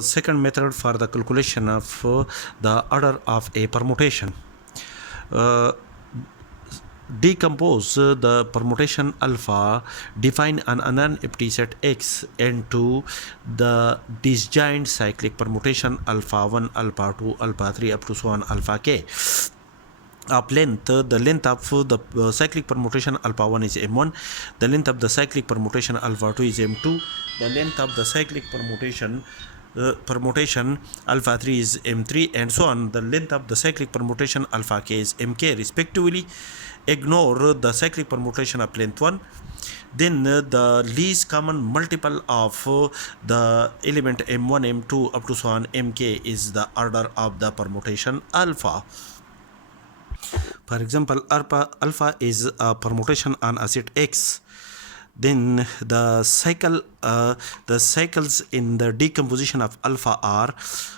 Second method for the calculation of the order of a permutation. Decompose the permutation alpha, define an unempty set X into the disjoint cyclic permutation alpha 1, alpha 2, alpha 3 up to so on alpha k. Of length, the length of the cyclic permutation alpha 1 is m1, the length of the cyclic permutation alpha 2 is m2, the length of the cyclic permutation alpha 3 is m3, and so on. The length of the cyclic permutation alpha k is mk respectively. Ignore the cyclic permutation of length 1. Then the least common multiple of the element m1, m2 up to so on mk is the order of the permutation alpha. For example, alpha is a permutation on a set X. Then the cycles in the decomposition of alpha are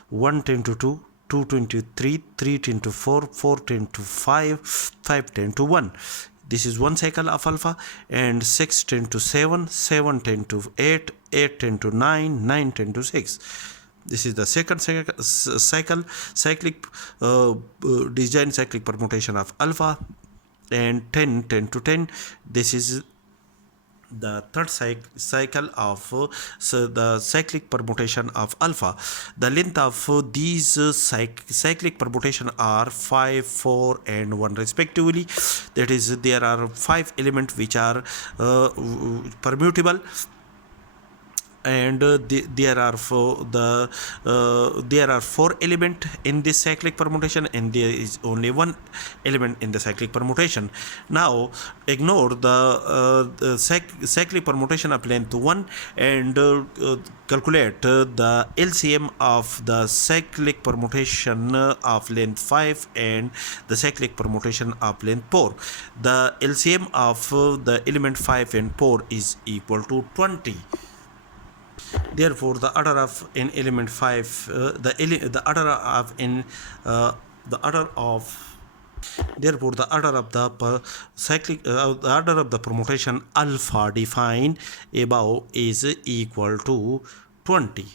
1 10 to 2, 2 10 to 3, 3 10 to 4, 4 10 to 5, 5 10 to 1. This is one cycle of alpha. And 6 10 to 7, 7 10 to 8, 8 10 to 9, 9 10 to 6. This is the second cyclic disjoint cyclic permutation of alpha. And 10 10 to 10, this is the third cycle of the cyclic permutation of alpha. The length of these cyclic permutation are 5, 4 and 1 respectively. That is, there are 5 elements which are permutable, and there are 4 elements in this cyclic permutation, and there is only 1 element in the cyclic permutation. Now ignore the cyclic permutation of length 1 and calculate the LCM of the cyclic permutation of length 5 and the cyclic permutation of length 4. The LCM of the element 5 and 4 is equal to 20. Therefore, the order of an element 5, the order of the permutation alpha defined above is equal to 20.